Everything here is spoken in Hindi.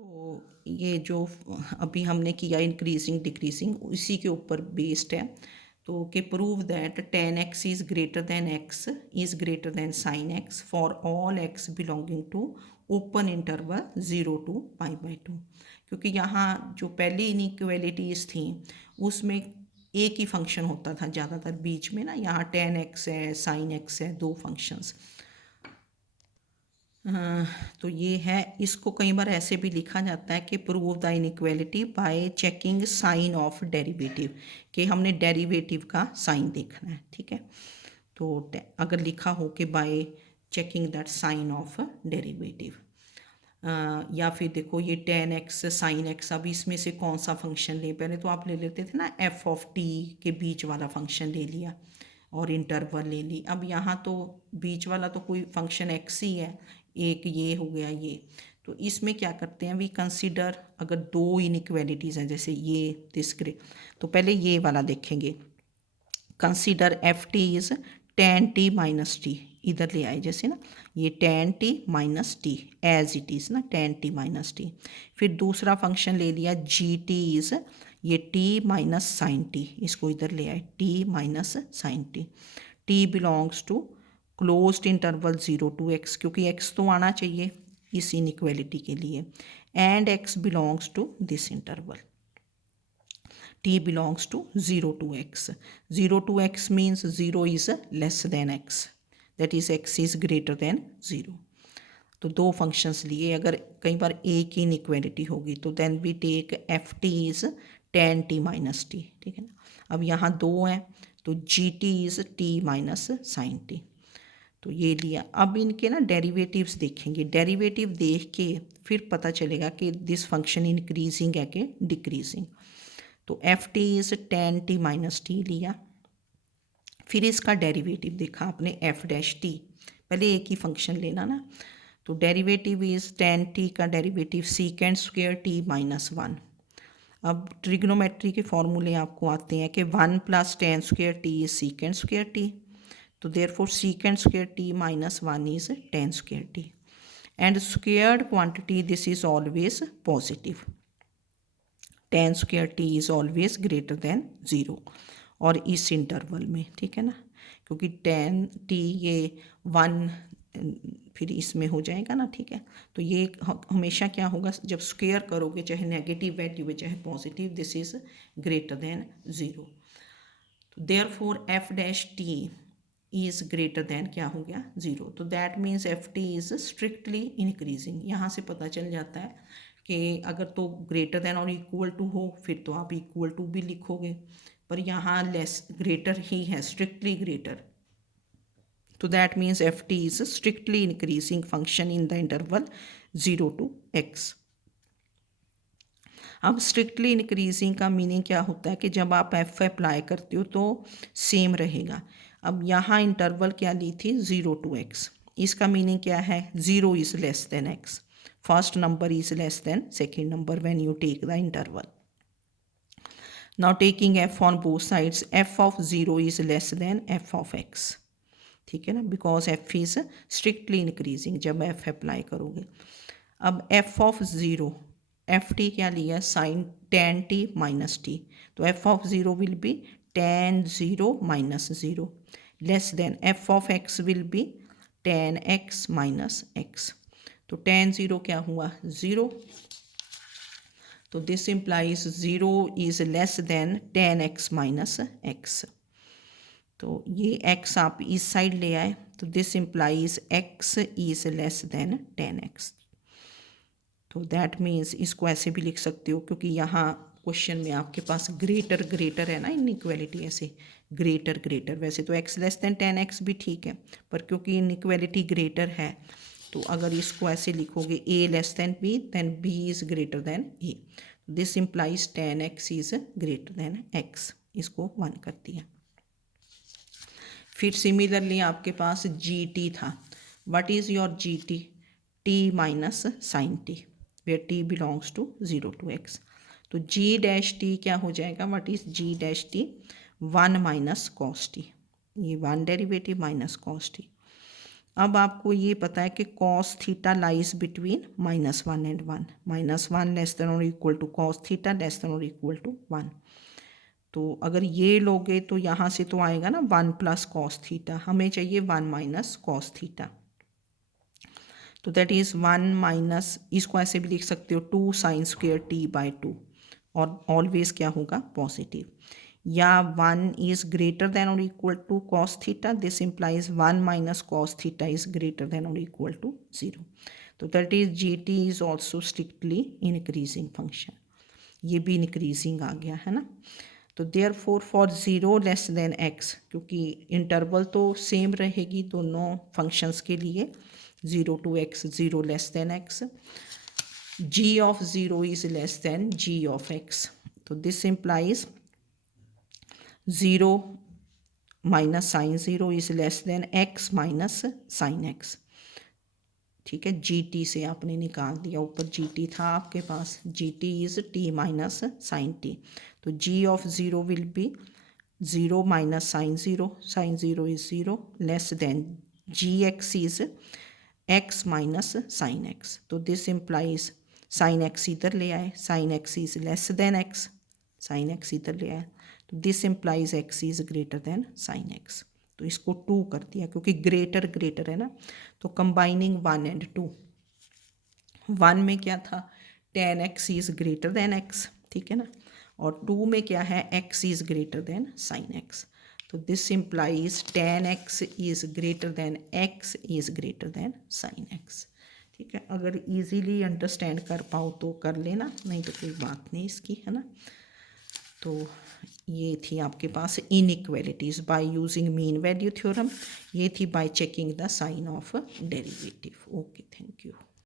तो ये जो अभी हमने किया इंक्रीजिंग डिक्रीजिंग इसी के ऊपर बेस्ड है। तो कि prove that tan x is greater than x is greater than sin x for all x belonging to open interval 0 to π/2। क्योंकि यहाँ जो पहली इनइक्वालिटीज़ थी उसमें एक ही फंक्शन होता था ज़्यादातर बीच में ना, यहाँ tan x है sin x है, दो फंक्शंस। तो ये है, इसको कई बार ऐसे भी लिखा जाता है कि prove the inequality by checking sign of derivative, कि हमने डेरिवेटिव का साइन देखना है। ठीक है, तो अगर लिखा हो कि by checking that sign of derivative, या फिर देखो ये tan x sin x, अब इसमें से कौन सा फंक्शन ले, पहले तो आप ले लेते थे ना f(t) के बीच वाला फंक्शन ले लिया और इंटरवल ले ली। अब यहाँ तो बीच वाला तो कोई फंक्शन x ही है, एक ये हो गया ये। तो इसमें क्या करते हैं, वी कंसिडर, अगर दो इनइक्वालिटीज़ हैं जैसे ये दिस तो पहले ये वाला देखेंगे। Consider ft is tan t minus T, इधर ले आए जैसे ना, ये tan t minus T as it is ना, tan t माइनस टी। फिर दूसरा फंक्शन ले लिया gt इज़ ये t माइनस साइन टी, इसको इधर ले आए t minus sine T. t belongs to closed interval 0 to x, क्योंकि x तो आना चाहिए इस इनइक्वालिटी के लिए, and x belongs to this interval. t belongs to 0 to x. 0 to x means 0 is less than x, that is x is greater than 0। तो दो फंक्शंस लिए, अगर कई बार एक ही इनइक्वालिटी होगी तो then we take F T is tan t minus T. ठीक है ना, अब यहाँ दो हैं तो G T is t minus sine T, तो ये लिया। अब इनके ना डेरिवेटिव्स देखेंगे, डेरिवेटिव देख के फिर पता चलेगा कि दिस फंक्शन इंक्रीजिंग है कि डिक्रीजिंग। तो F T is tan t minus T लिया, फिर इसका डेरिवेटिव देखा आपने एफ डैश टी, पहले एक ही फंक्शन लेना ना, तो डेरिवेटिव इज़ tan t का डेरिवेटिव सीकेंड स्क्वेयर टी माइनस 1। अब ट्रिग्नोमेट्री के फॉर्मूले आपको आते हैं कि 1 + tan square t is secant square t, तो therefore secant square t minus 1 is tan square t, and squared quantity this is always positive, tan square t is always greater than 0 और इस इंटरवल में। ठीक है ना, क्योंकि tan t ये 1 फिर इसमें हो जाएगा ना। ठीक है, तो ये हमेशा क्या होगा, जब स्क्वेयर करोगे चाहे नेगेटिव वैल्यू है चाहे positive, this is greater than 0। तो therefore F dash T is greater then क्या हो गया 0, तो that means F T is strictly increasing. यहाँ से पता चल जाता है कि अगर तो ग्रेटर दैन और इक्वल टू हो फिर तो आप इक्वल टू भी लिखोगे, पर यहाँ लेस ग्रेटर ही है, स्ट्रिक्टली ग्रेटर, तो that means F T is strictly increasing function in the interval 0 to x। अब स्ट्रिक्टली इंक्रीजिंग का मीनिंग क्या होता है कि जब आप एफ अप्लाई करते हो तो सेम रहेगा। अब यहाँ इंटरवल क्या ली थी 0 to x, इसका मीनिंग क्या है 0 is less than x, first number is less than second number when you take the interval. Now taking f on both sides, f of 0 is less than f of x। ठीक है ना, because f is strictly increasing जब f अप्लाई करोगे। अब f ऑफ 0, एफ टी क्या लिया sine tan t minus T, तो f of 0 will be tan 0 minus 0 less than f of x will be tan x minus x, तो tan 0 क्या हुआ 0, तो this implies 0 is less then tan x minus x। तो ये x आप इस साइड ले आए तो this implies x is less then tan x, तो दैट मीन्स इसको ऐसे भी लिख सकते हो, क्योंकि यहाँ क्वेश्चन में आपके पास ग्रेटर ग्रेटर है ना इनइक्वालिटी, ऐसे ग्रेटर ग्रेटर, वैसे तो x less than tan x भी ठीक है, पर क्योंकि इनइक्वालिटी ग्रेटर है तो अगर इसको ऐसे लिखोगे a less than b then b is greater than a, this implies tan x is greater than x, इसको 1 कर दिया। फिर सिमिलरली आपके पास जी टी था, what is your G T, T minus sine T, where T belongs to 0 to x, तो जी डैश टी क्या हो जाएगा, what is G dash T 1 minus cos T, ये 1 डेरिवेटिव माइनस कॉस टी। अब आपको ये पता है कि cos theta lies between -1 and 1, -1 less than और equal to cos theta less than और इक्वल टू 1। तो अगर ये लोगे तो यहाँ से तो आएगा ना 1 प्लस कॉस थीटा, हमें चाहिए 1 माइनस कॉस थीटा। तो दैट इज़ 1 माइनस, इसको ऐसे भी लिख सकते हो 2 साइन स्क्वेयर टी बाई 2, और ऑलवेज क्या होगा पॉजिटिव। या 1 इज ग्रेटर देन और equal to cos theta, this implies 1 minus cos theta is greater than और इक्वल टू 0। तो that is G T is also strictly increasing function, ये भी इनक्रीजिंग आ गया है ना। तो therefore 0 less than x, क्योंकि इंटरवल तो सेम रहेगी दोनों फंक्शंस के लिए, 0 to x, 0 less than x, g of 0 is less than g of x. So this implies 0 minus sin 0 is less than x minus sin x। ठीक है, जी टी से आपने निकाल दिया, ऊपर जी टी था आपके पास, G T is t minus sine T. तो g of 0 will be 0 minus sine 0 is 0 less than g x is x minus sine x। तो दिस इम्प्लाइज साइन x इधर ले आए, sine x is less than x, sine x इधर ले आए, तो this implies x is greater than sine x। तो इसको 2 कर दिया क्योंकि ग्रेटर है ना, तो कंबाइनिंग 1 एंड 2, 1 में क्या था tan x is greater than x, ठीक है ना, और 2 में क्या है x is greater than sine x। तो this implies tan x is greater than x is greater than sine x। ठीक है, अगर इजीली अंडरस्टैंड कर पाओ तो कर लेना, नहीं तो कोई बात नहीं इसकी, है ना। तो ये थी आपके पास inequalities by using mean value theorem, ये थी by checking the sign of derivative. Okay, thank you.